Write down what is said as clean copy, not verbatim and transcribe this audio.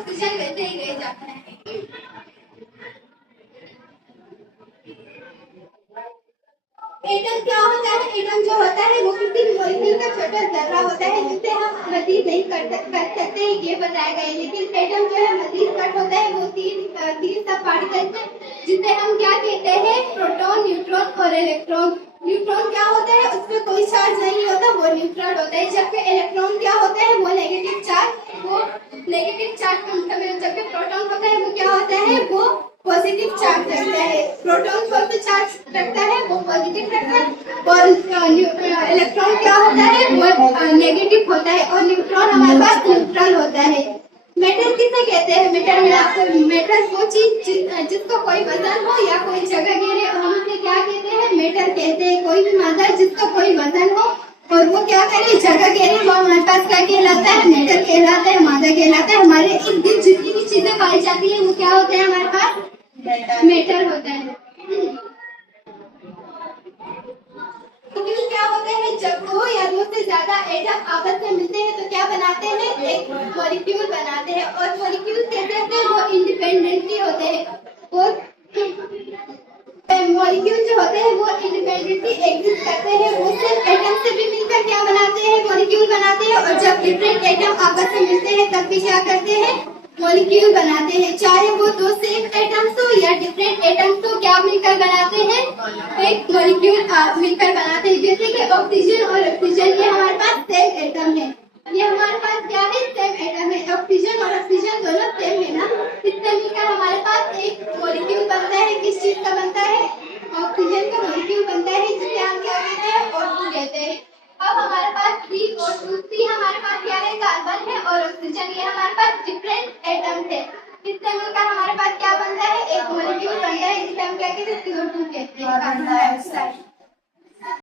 Oxygen वैसे ही रह जाता है। एटम क्या होता है? एटम जो होता है वो किसी मॉलिक्यूल का छोटा जर्रा होता है जिसे हम मजीद नहीं कर सकते ये बताया गया है। लेकिन एटम जो है मजीद कट होता है वो तीन सब पार्टिकल्स है जिसे हम क्या कहते हैं? प्रोटॉन, न्यूट्रॉन और इलेक्ट्रॉन। न्यूट्रॉन क्या होता है? उसमें कोई चार्ज नहीं होता, वो न्यूट्रल होता है। जबकि इलेक्ट्रॉन क्या होता है? वो नेगेटिव चार्ज का मतलब है। जबकि प्रोटॉन होता है वो क्या होता है? वो पॉजिटिव चार्ज रखता है। प्रोटॉन कौन सा चार्ज रखता है? वो पॉजिटिव रखता है। और इलेक्ट्रॉन क्या होता है? वो नेगेटिव होता है। और न्यूट्रॉन हमारे पास न्यूट्रल होता है। मेटल किसे कहते हैं? मेटल वो चीज जिसको कोई वजन हो या कोई जगह घेरे हम उसे क्या कहते हैं? मेटल कहते हैं। कोई भी मादा जिसका कोई वजन हो और वो क्या करे? जगह घेरे, वो हमारे पास क्या कहलाता है? मेटल कहलाता है, मादा कहलाता है। हमारे इर्द गिर्द जितनी भी चीजें पाई जाती है वो क्या होते हैं? हमारे पास मेटल होता है। मॉलिक्यूल क्या होते हैं? जब दो या दो से ज्यादा एटम आपस में मिलते हैं तो क्या बनाते हैं? एक मॉलिक्यूल बनाते हैं। और मॉलिक्यूल कैसे होते हैं? वो इंडिपेंडेंटली होते हैं। और मॉलिक्यूल जो होते हैं वो इंडिपेंडेंटली एग्जिस्ट करते हैं। वो सिर्फ एटम से भी मिलकर क्या बनाते हैं? मॉलिक्यूल बनाते हैं। और जब डिफरेंट एटम आपस में मिलते हैं तब भी क्या करते हैं? मॉलिक्यूल बनाते हैं। चाहे वो दो सेम एटम्स हो या डिफरेंट एटम्स हो, क्या मिलकर बनाते हैं? एक मॉलिक्यूल मिलकर बनाते हैं। जैसे कि ऑक्सीजन और ऑक्सीजन, ये हमारे पास सेम एटम है। ये हमारे पास क्या है? सेम एटम है। ऑक्सीजन और ऑक्सीजन दोनों सेम है ना, इससे मिलकर हमारे पास एक मॉलिक्यूल बनता है। किस चीज का बनता है? ऑक्सीजन का मॉलिक्यूल बनता है जिसे हम क्या कहते हैं? O2 कहते हैं। अब हमारे पास C हमारे पास क्या है? कार्बन है। और ऑक्सीजन, ये हमारे पास डिफरेंट एटम्स है। इससे मिलकर हमारे पास क्या बनता है? एक मॉलिक्यूल बनता है जिसे हम क्या कहते हैं? CO2 कहते हैं, कार्बन डाइऑक्साइड।